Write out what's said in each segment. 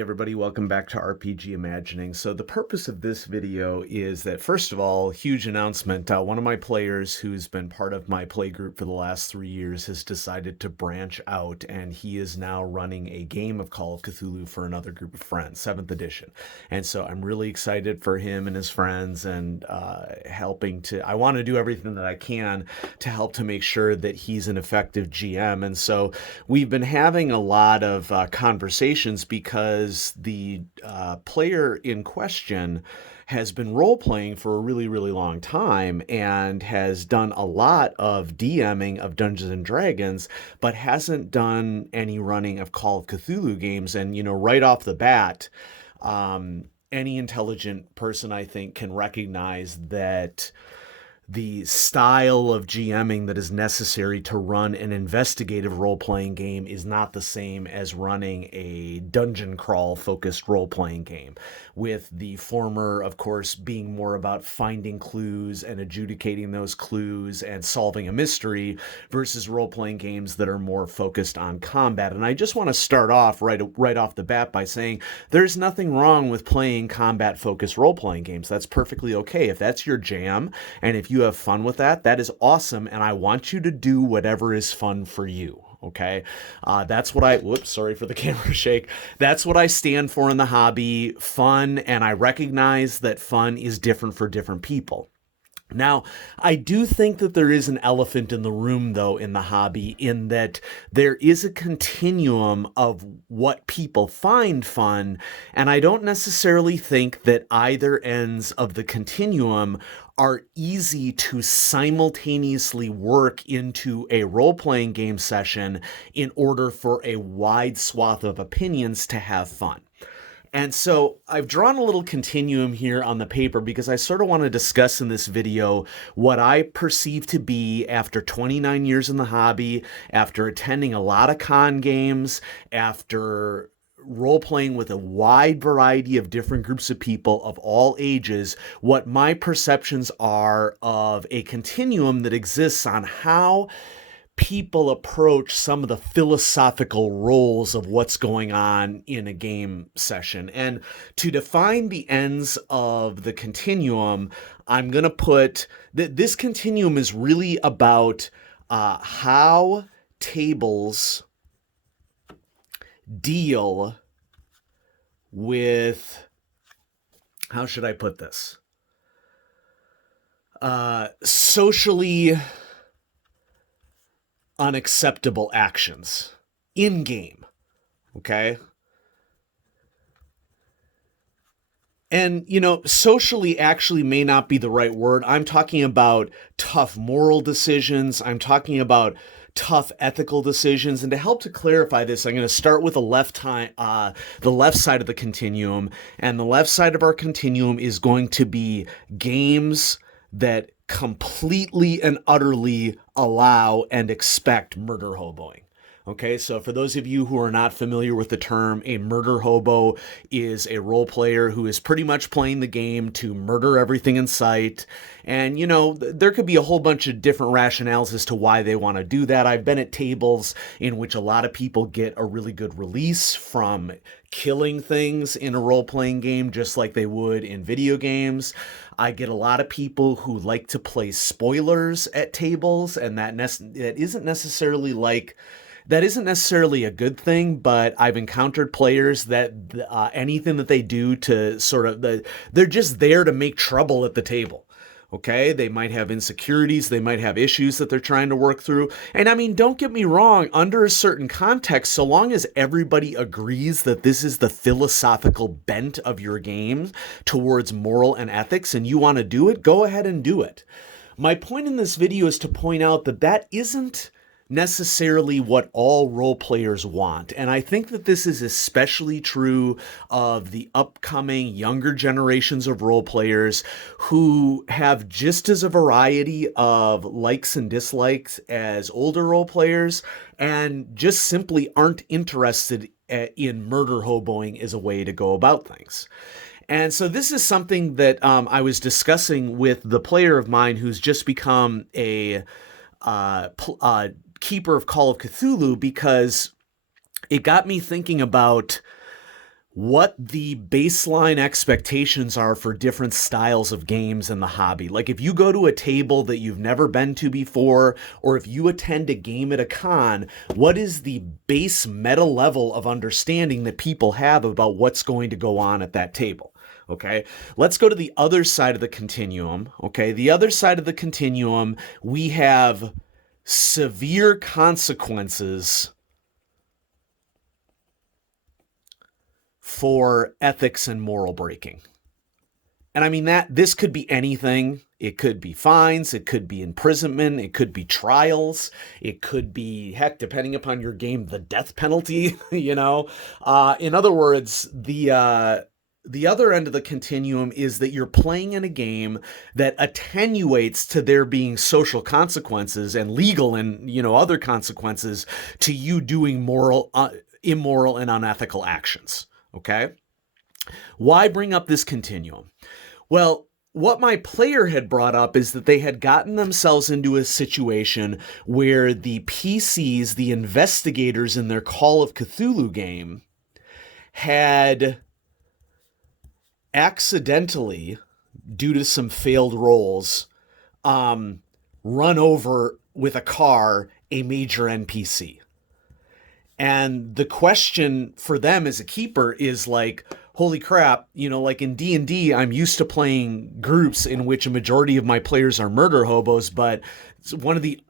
Hey everybody, welcome back to RPG Imagining. So the purpose of this video is that, first of all, huge announcement. One of my players who's been part of my play group for the last 3 years has decided to branch out, and he is now running a game of Call of Cthulhu for another group of friends, 7th edition. And so I'm really excited for him and his friends, and I want to do everything that I can to help to make sure that he's an effective GM. And so we've been having a lot of conversations because the player in question has been role-playing for a really, really long time and has done a lot of DMing of Dungeons and Dragons, but hasn't done any running of Call of Cthulhu games. And, right off the bat, any intelligent person, I think, can recognize that the style of GMing that is necessary to run an investigative role-playing game is not the same as running a dungeon crawl focused role-playing game, with the former, of course, being more about finding clues and adjudicating those clues and solving a mystery, versus role-playing games that are more focused on combat. And I just want to start off right off the bat by saying there's nothing wrong with playing combat-focused role-playing games. That's perfectly okay. If that's your jam, and if you have fun with that, that is awesome, and I want you to do whatever is fun for you. Okay, that's what whoops, sorry for the camera shake. That's what I stand for in the hobby, fun, and I recognize that fun is different for different people. Now, I do think that there is an elephant in the room, though, in the hobby, in that there is a continuum of what people find fun, and I don't necessarily think that either ends of the continuum are easy to simultaneously work into a role-playing game session in order for a wide swath of opinions to have fun. And so I've drawn a little continuum here on the paper because I sort of want to discuss in this video what I perceive to be, after 29 years in the hobby, after attending a lot of con games, after role-playing with a wide variety of different groups of people of all ages, what my perceptions are of a continuum that exists on how people approach some of the philosophical roles of what's going on in a game session. And to define the ends of the continuum, I'm going to put that this continuum is really about how tables deal with, how should I put this? Socially unacceptable actions in game. Okay. And, socially actually may not be the right word. I'm talking about tough moral decisions. I'm talking about tough ethical decisions. And to help to clarify this, I'm going to start with the left side of the continuum. And the left side of our continuum is going to be games that completely and utterly allow and expect murder hoboing. Okay, so for those of you who are not familiar with the term, a murder hobo is a role player who is pretty much playing the game to murder everything in sight. And, there could be a whole bunch of different rationales as to why they want to do that. I've been at tables in which a lot of people get a really good release from killing things in a role-playing game, just like they would in video games. I get a lot of people who like to play spoilers at tables, and that isn't necessarily a good thing, but I've encountered players that anything that they do to they're just there to make trouble at the table. Okay, they might have insecurities, they might have issues that they're trying to work through. And I mean, don't get me wrong, under a certain context, so long as everybody agrees that this is the philosophical bent of your game towards moral and ethics, and you want to do it, go ahead and do it. My point in this video is to point out that that isn't necessarily what all role players want. And I think that this is especially true of the upcoming younger generations of role players who have just as a variety of likes and dislikes as older role players, and just simply aren't interested in murder hoboing as a way to go about things. And so this is something that I was discussing with the player of mine who's just become a keeper of Call of Cthulhu, because it got me thinking about what the baseline expectations are for different styles of games in the hobby. Like if you go to a table that you've never been to before, or if you attend a game at a con, what is the base meta level of understanding that people have about what's going to go on at that table? Okay, let's go to the other side of the continuum. Okay, the other side of the continuum, we have severe consequences for ethics and moral breaking. And I mean that this could be anything. It could be fines, it could be imprisonment, it could be trials, it could be, heck, depending upon your game, the death penalty, you know? In other words, the other end of the continuum is that you're playing in a game that attenuates to there being social consequences and legal and, other consequences to you doing immoral and unethical actions. Okay? Why bring up this continuum? Well, what my player had brought up is that they had gotten themselves into a situation where the PCs, the investigators in their Call of Cthulhu game, had accidentally, due to some failed rolls, run over with a car a major NPC. And the question for them as a keeper is like, holy crap, like in D&D, I'm used to playing groups in which a majority of my players are murder hobos, but one of the,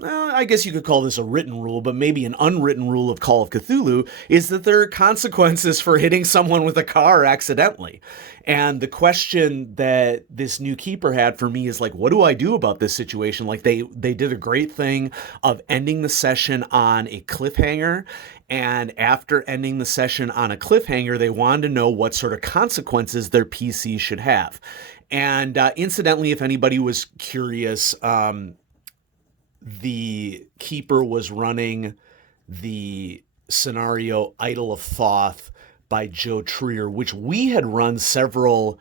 I guess you could call this a written rule, but maybe an unwritten rule of Call of Cthulhu is that there are consequences for hitting someone with a car accidentally. And the question that this new keeper had for me is like, what do I do about this situation? Like they did a great thing of ending the session on a cliffhanger. And after ending the session on a cliffhanger, they wanted to know what sort of consequences their PC should have. And incidentally, if anybody was curious, the keeper was running the scenario Idol of Thoth by Joe Trier, which we had run several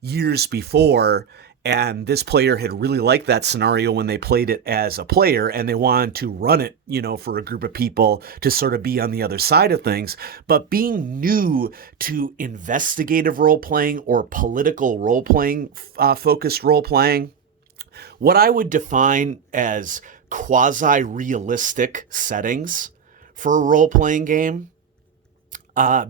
years before, and this player had really liked that scenario when they played it as a player, and they wanted to run it, for a group of people to sort of be on the other side of things. But being new to investigative role-playing or political role-playing, focused role-playing, what I would define as quasi-realistic settings for a role-playing game,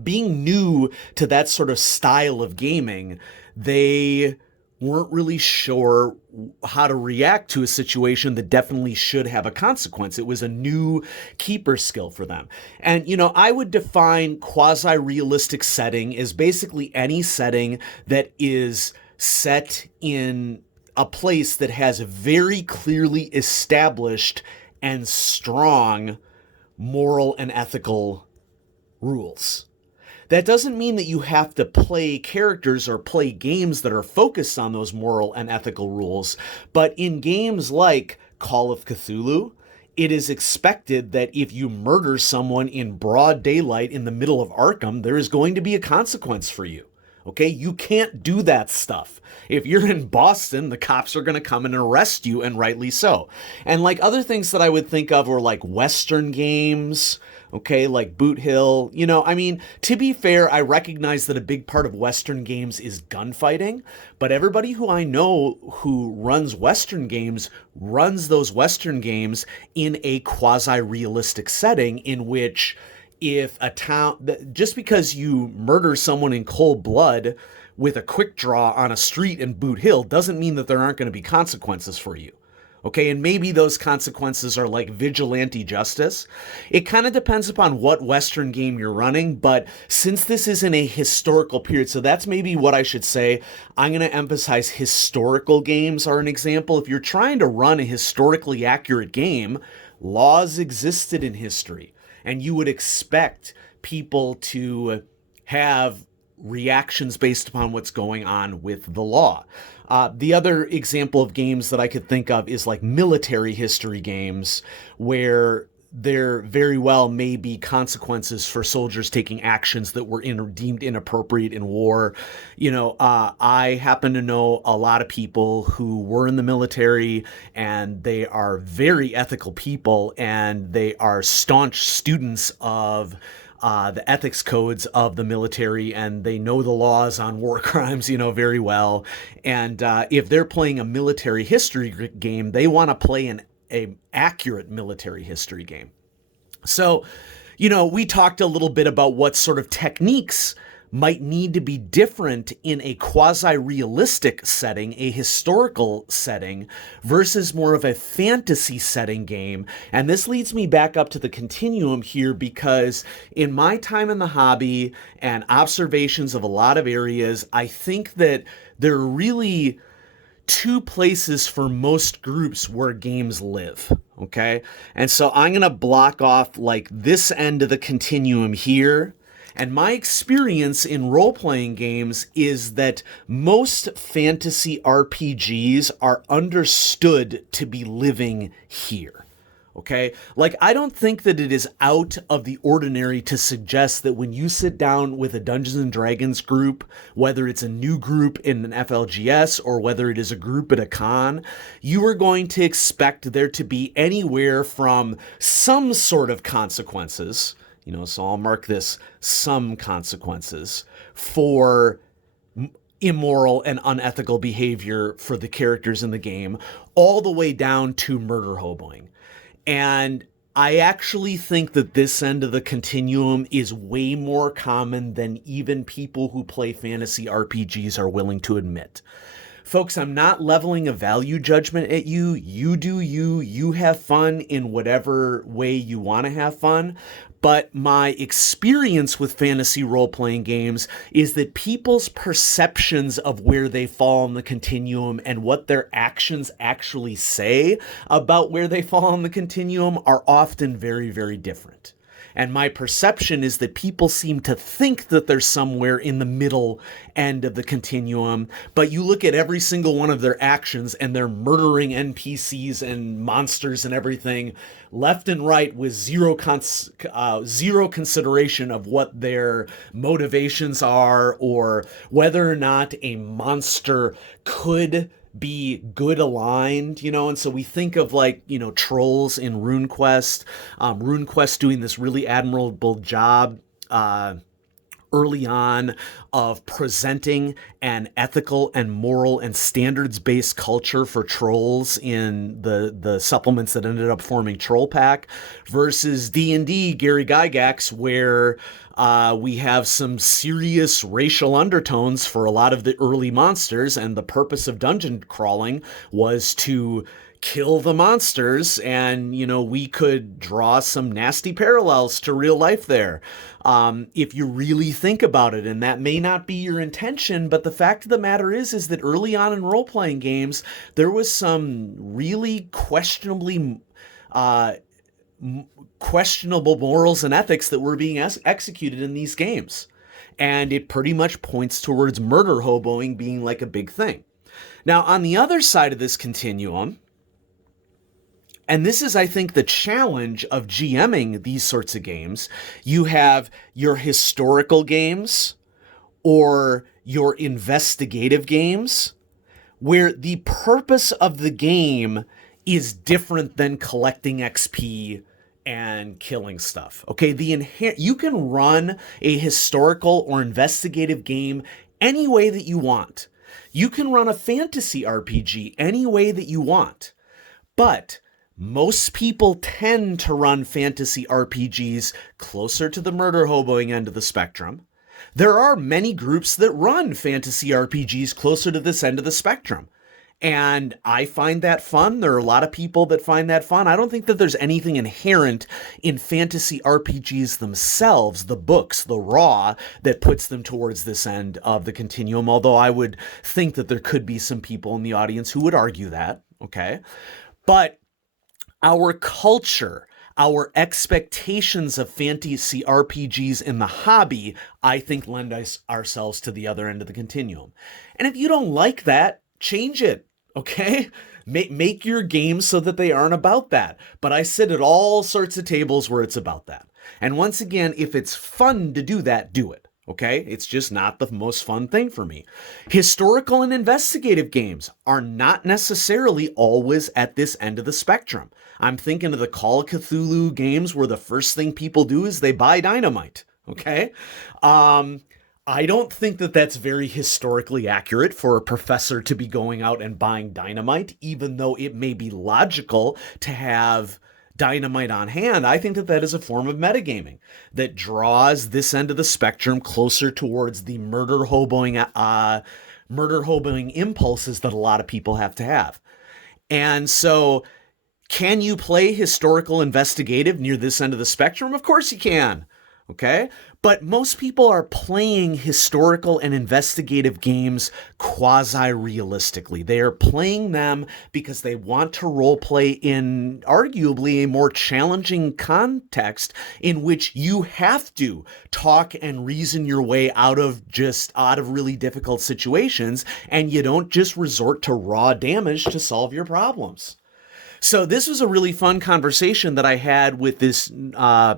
being new to that sort of style of gaming, they weren't really sure how to react to a situation that definitely should have a consequence. It was a new keeper skill for them. And, I would define quasi-realistic setting as basically any setting that is set in a place that has very clearly established and strong moral and ethical rules. That doesn't mean that you have to play characters or play games that are focused on those moral and ethical rules, but in games like Call of Cthulhu, it is expected that if you murder someone in broad daylight in the middle of Arkham, there is going to be a consequence for you. Okay, you can't do that stuff. If you're in Boston, the cops are going to come and arrest you, and rightly so. And like other things that I would think of were like Western games, okay, like Boot Hill. To be fair, I recognize that a big part of Western games is gunfighting, but everybody who I know who runs Western games runs those Western games in a quasi-realistic setting in which if a town, just because you murder someone in cold blood with a quick draw on a street in Boot Hill doesn't mean that there aren't going to be consequences for you. Okay, and maybe those consequences are like vigilante justice. It kind of depends upon what Western game you're running, but since this is in a historical period, so that's maybe what I should say, I'm going to emphasize historical games are an example. If you're trying to run a historically accurate game, laws existed in history, and you would expect people to have reactions based upon what's going on with the law. The other example of games that I could think of is like military history games where there very well may be consequences for soldiers taking actions that were deemed inappropriate in war. I happen to know a lot of people who were in the military, and they are very ethical people, and they are staunch students of the ethics codes of the military, and they know the laws on war crimes, very well. And if they're playing a military history game, they want to play an accurate military history game. So, we talked a little bit about what sort of techniques might need to be different in a quasi-realistic setting, a historical setting, versus more of a fantasy setting game. And this leads me back up to the Continuum here, because in my time in the hobby and observations of a lot of areas, I think that there are really two places for most groups where games live, okay? And so I'm going to block off like this end of the Continuum here. And my experience in role-playing games is that most fantasy RPGs are understood to be living here. Okay? Like, I don't think that it is out of the ordinary to suggest that when you sit down with a Dungeons and Dragons group, whether it's a new group in an FLGS or whether it is a group at a con, you are going to expect there to be anywhere from some sort of consequences, so I'll mark this, some consequences for immoral and unethical behavior for the characters in the game, all the way down to murder hoboing. And I actually think that this end of the Continuum is way more common than even people who play fantasy RPGs are willing to admit. Folks, I'm not leveling a value judgment at you. You do you. You have fun in whatever way you want to have fun. But my experience with fantasy role-playing games is that people's perceptions of where they fall on the continuum and what their actions actually say about where they fall on the continuum are often very, very different. And my perception is that people seem to think that they're somewhere in the middle end of the continuum, but you look at every single one of their actions and they're murdering NPCs and monsters and everything left and right with zero consideration of what their motivations are or whether or not a monster could be good aligned, and so we think of trolls in RuneQuest, RuneQuest doing this really admirable job early on of presenting an ethical and moral and standards-based culture for trolls in the supplements that ended up forming Troll Pack, versus D&D Gary Gygax, where we have some serious racial undertones for a lot of the early monsters, and the purpose of dungeon crawling was to kill the monsters, and we could draw some nasty parallels to real life there if you really think about it, and that may not be your intention, but the fact of the matter is that early on in role-playing games there was some really questionable morals and ethics that were being executed in these games, and it pretty much points towards murder hoboing being like a big thing. Now, on the other side of this continuum, and this is, I think, the challenge of GMing these sorts of games, you have your historical games or your investigative games, where the purpose of the game is different than collecting XP and killing stuff. Okay, you can run a historical or investigative game any way that you want. You can run a fantasy RPG any way that you want. But most people tend to run fantasy RPGs closer to the murder hoboing end of the spectrum. There are many groups that run fantasy RPGs closer to this end of the spectrum. And I find that fun. There are a lot of people that find that fun. I don't think that there's anything inherent in fantasy RPGs themselves, the books, the raw, that puts them towards this end of the continuum, although I would think that there could be some people in the audience who would argue that, okay? But our culture, our expectations of fantasy RPGs in the hobby, I think lend ourselves to the other end of the continuum. And if you don't like that, change it, okay? Make your games so that they aren't about that. But I sit at all sorts of tables where it's about that. And once again, if it's fun to do that, do it. Okay? It's just not the most fun thing for me. Historical and investigative games are not necessarily always at this end of the spectrum. I'm thinking of the Call of Cthulhu games where the first thing people do is they buy dynamite. Okay. Um, I don't think that that's very historically accurate for a professor to be going out and buying dynamite, even though it may be logical to have dynamite on hand. I think that that is a form of metagaming that draws this end of the spectrum closer towards the murder hoboing impulses that a lot of people have to have. And so, can you play historical investigative near this end of the spectrum? Of course you can. Okay? But most people are playing historical and investigative games quasi realistically. They are playing them because they want to role play in arguably a more challenging context in which you have to talk and reason your way out of really difficult situations, and you don't just resort to raw damage to solve your problems. So this was a really fun conversation that I had with this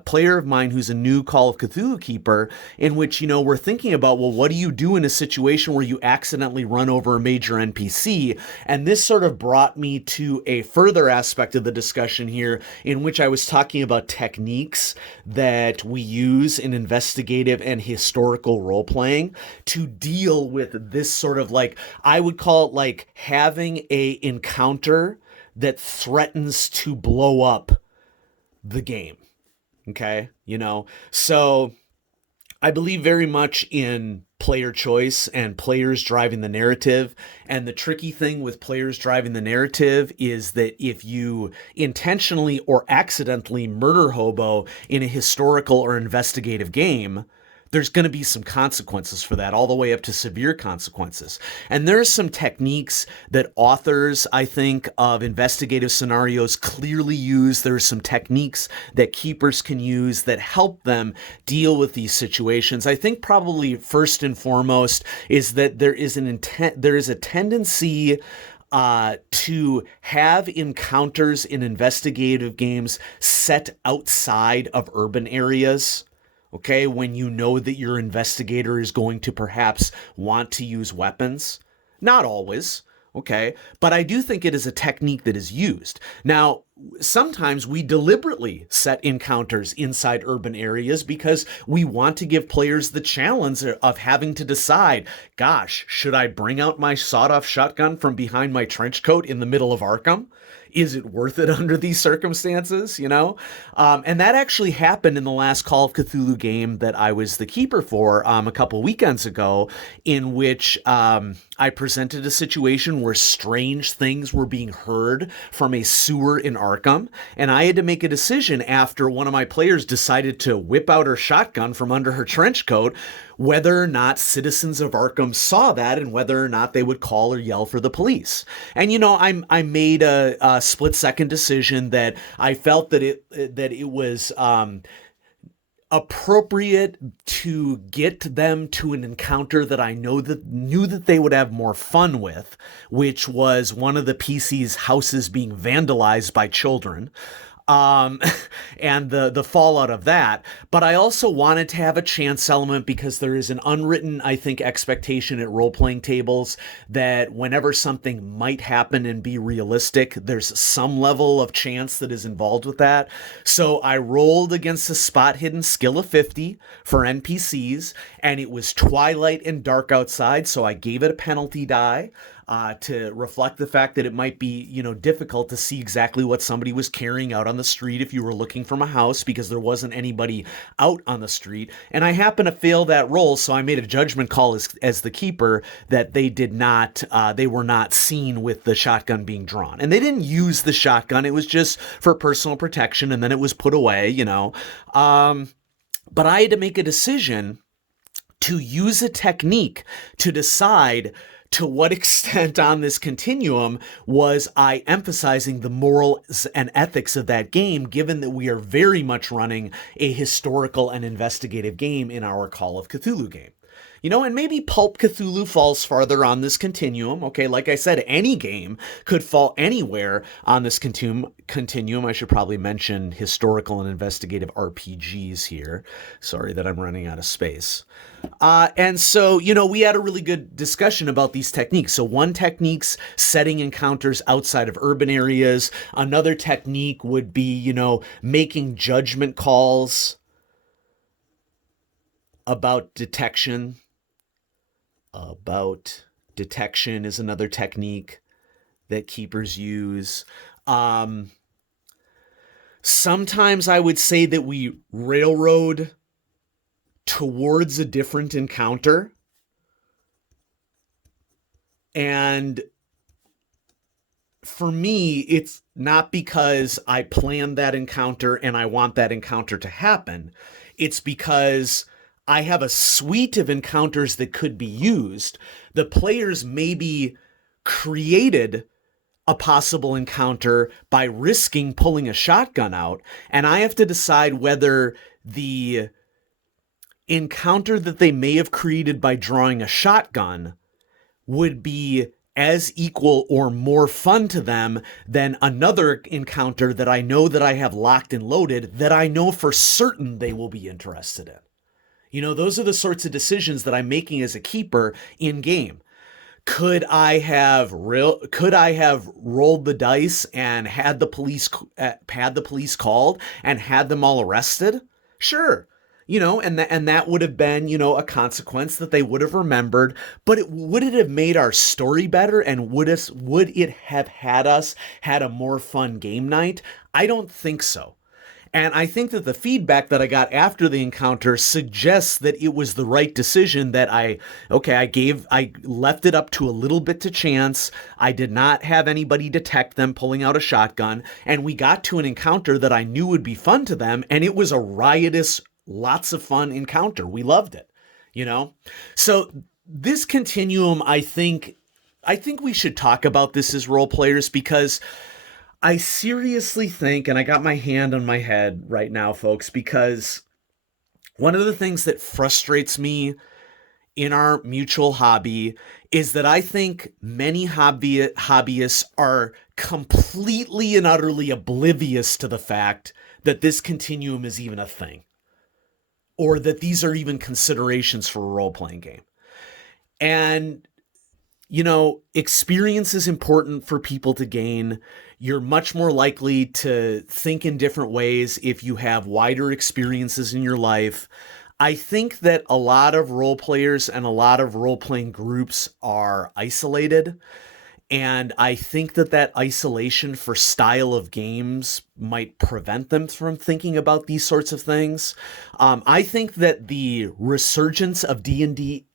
player of mine who's a new Call of Cthulhu keeper, in which, we're thinking about, well, what do you do in a situation where you accidentally run over a major NPC? And this sort of brought me to a further aspect of the discussion here, in which I was talking about techniques that we use in investigative and historical role-playing to deal with this sort of, like, I would call it like having a encounter that threatens to blow up the game. Okay? So I believe very much in player choice and players driving the narrative. And the tricky thing with players driving the narrative is that if you intentionally or accidentally murder hobo in a historical or investigative game, there's going to be some consequences for that, all the way up to severe consequences. And there's some techniques that authors, I think, of investigative scenarios clearly use. There's some techniques that keepers can use that help them deal with these situations. I think probably first and foremost is that there is a tendency to have encounters in investigative games set outside of urban areas. Okay, when you know that your investigator is going to perhaps want to use weapons. Not always, okay, but I do think it is a technique that is used. Now, sometimes we deliberately set encounters inside urban areas because we want to give players the challenge of having to decide, gosh, should I bring out my sawed-off shotgun from behind my trench coat in the middle of Arkham? Is it worth it under these circumstances, And that actually happened in the last Call of Cthulhu game that I was the keeper for a couple weekends ago, in which I presented a situation where strange things were being heard from a sewer in Arkham, and I had to make a decision after one of my players decided to whip out her shotgun from under her trench coat, whether or not citizens of Arkham saw that and whether or not they would call or yell for the police. And I made a split-second decision that I felt that it was appropriate to get them to an encounter that I knew that they would have more fun with, which was one of the PC's houses being vandalized by children. And the fallout of that. But I also wanted to have a chance element because there is an unwritten, I think, expectation at role-playing tables that whenever something might happen and be realistic, there's some level of chance that is involved with that. So I rolled against a spot hidden skill of 50 for NPCs, and it was twilight and dark outside, so I gave it a penalty die. To reflect the fact that it might be, difficult to see exactly what somebody was carrying out on the street if you were looking from a house because there wasn't anybody out on the street. And I happened to fail that roll, so I made a judgment call as the keeper that they were not seen with the shotgun being drawn. And they didn't use the shotgun. It was just for personal protection, and then it was put away, But I had to make a decision to use a technique to decide to what extent on this continuum was I emphasizing the morals and ethics of that game, given that we are very much running a historical and investigative game in our Call of Cthulhu game. And maybe Pulp Cthulhu falls farther on this continuum. Okay, like I said, any game could fall anywhere on this continuum. I should probably mention historical and investigative RPGs here. Sorry that I'm running out of space. And so, we had a really good discussion about these techniques. So one technique's setting encounters outside of urban areas. Another technique would be, making judgment calls. about detection. About detection is another technique that keepers use. Sometimes I would say that we railroad towards a different encounter. And for me, it's not because I planned that encounter and I want that encounter to happen. It's because I have a suite of encounters that could be used. The players maybe created a possible encounter by risking pulling a shotgun out, and I have to decide whether the encounter that they may have created by drawing a shotgun would be as equal or more fun to them than another encounter that I know that I have locked and loaded that I know for certain they will be interested in. You know, those are the sorts of decisions that I'm making as a keeper in game. Could I have rolled the dice and had the police called and had them all arrested? Sure. You know, and that would have been, you know, a consequence that they would have remembered, but would it have made our story better, and would it have had a more fun game night? I don't think so. And I think that the feedback that I got after the encounter suggests that it was the right decision, that I left it up to a little bit to chance. I did not have anybody detect them pulling out a shotgun, and we got to an encounter that I knew would be fun to them, and it was a riotous, lots of fun encounter. We loved it, you know? So this Continuum, I think we should talk about this as role players, because I seriously think, and I got my hand on my head right now, folks, because one of the things that frustrates me in our mutual hobby is that I think many hobbyists are completely and utterly oblivious to the fact that this Continuum is even a thing, or that these are even considerations for a role-playing game. And, you know, experience is important for people to gain. You're much more likely to think in different ways if you have wider experiences in your life. I think that a lot of role players and a lot of role-playing groups are isolated. And I think that isolation for style of games might prevent them from thinking about these sorts of things. I think that the resurgence of D&D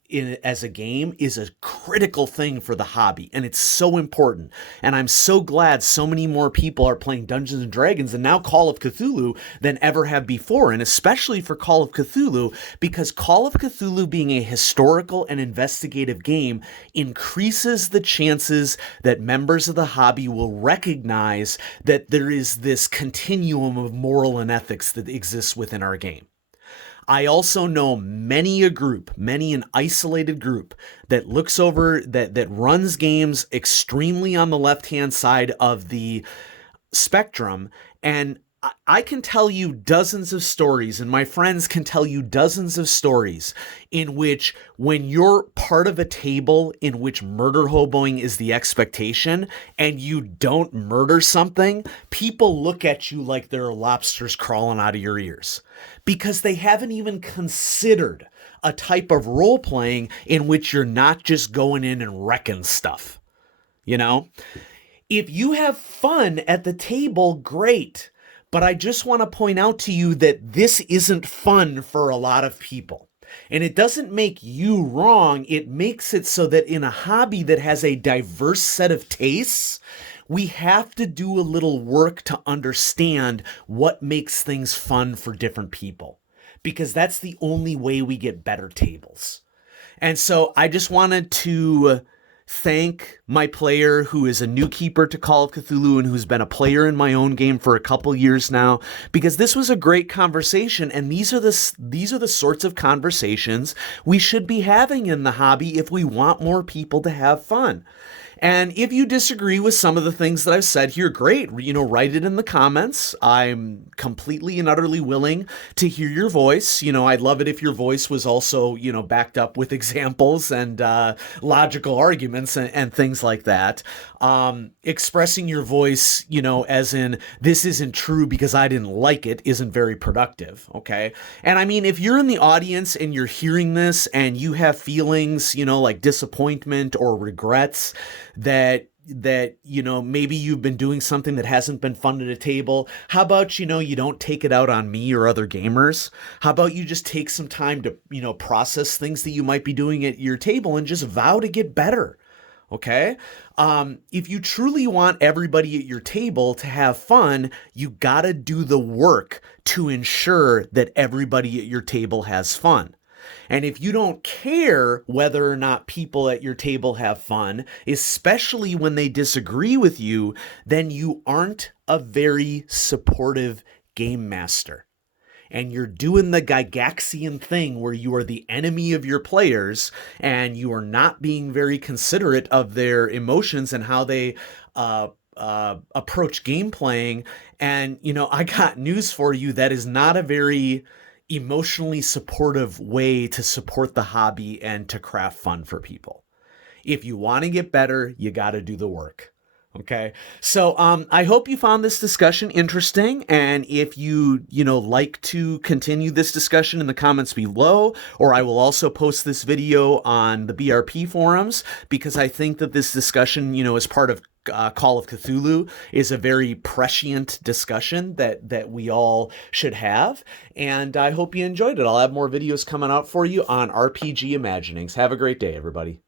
as a game is a critical thing for the hobby, and it's so important. And I'm so glad so many more people are playing Dungeons and Dragons and now Call of Cthulhu than ever have before, and especially for Call of Cthulhu, because Call of Cthulhu being a historical and investigative game increases the chances that members of the hobby will recognize that there is this continuum of moral and ethics that exists within our game. I also know many an isolated group that looks over, that runs games extremely on the left-hand side of the spectrum, and I can tell you dozens of stories, and my friends can tell you dozens of stories in which, when you're part of a table in which murder hoboing is the expectation and you don't murder something, people look at you like there are lobsters crawling out of your ears, because they haven't even considered a type of role-playing in which you're not just going in and wrecking stuff. You know? If you have fun at the table, great. But I just want to point out to you that this isn't fun for a lot of people. And it doesn't make you wrong. It makes it so that in a hobby that has a diverse set of tastes, we have to do a little work to understand what makes things fun for different people, because that's the only way we get better tables. And so I just wanted to thank my player who is a new keeper to Call of Cthulhu and who's been a player in my own game for a couple years now, because this was a great conversation, and these are the sorts of conversations we should be having in the hobby if we want more people to have fun. And if you disagree with some of the things that I've said here, great. Write it in the comments. I'm completely and utterly willing to hear your voice. I'd love it if your voice was also, backed up with examples and logical arguments and things like that. Expressing your voice, as in, this isn't true because I didn't like it, isn't very productive. Okay. And I mean, if you're in the audience and you're hearing this and you have feelings, like disappointment or regrets that maybe you've been doing something that hasn't been fun at a table, how about you don't take it out on me or other gamers? How about you just take some time to process things that you might be doing at your table and just vow to get better? Okay. If you truly want everybody at your table to have fun, you gotta do the work to ensure that everybody at your table has fun. And if you don't care whether or not people at your table have fun, especially when they disagree with you, then you aren't a very supportive game master. And you're doing the Gygaxian thing where you are the enemy of your players and you are not being very considerate of their emotions and how they approach game playing. And, I got news for you. That is not a very emotionally supportive way to support the hobby and to craft fun for people. If you want to get better, you got to do the work. Okay. So, I hope you found this discussion interesting. And if you like to continue this discussion in the comments below, or I will also post this video on the BRP forums, because I think that this discussion, as part of Call of Cthulhu, is a very prescient discussion that we all should have. And I hope you enjoyed it. I'll have more videos coming out for you on RPG Imaginings. Have a great day, everybody.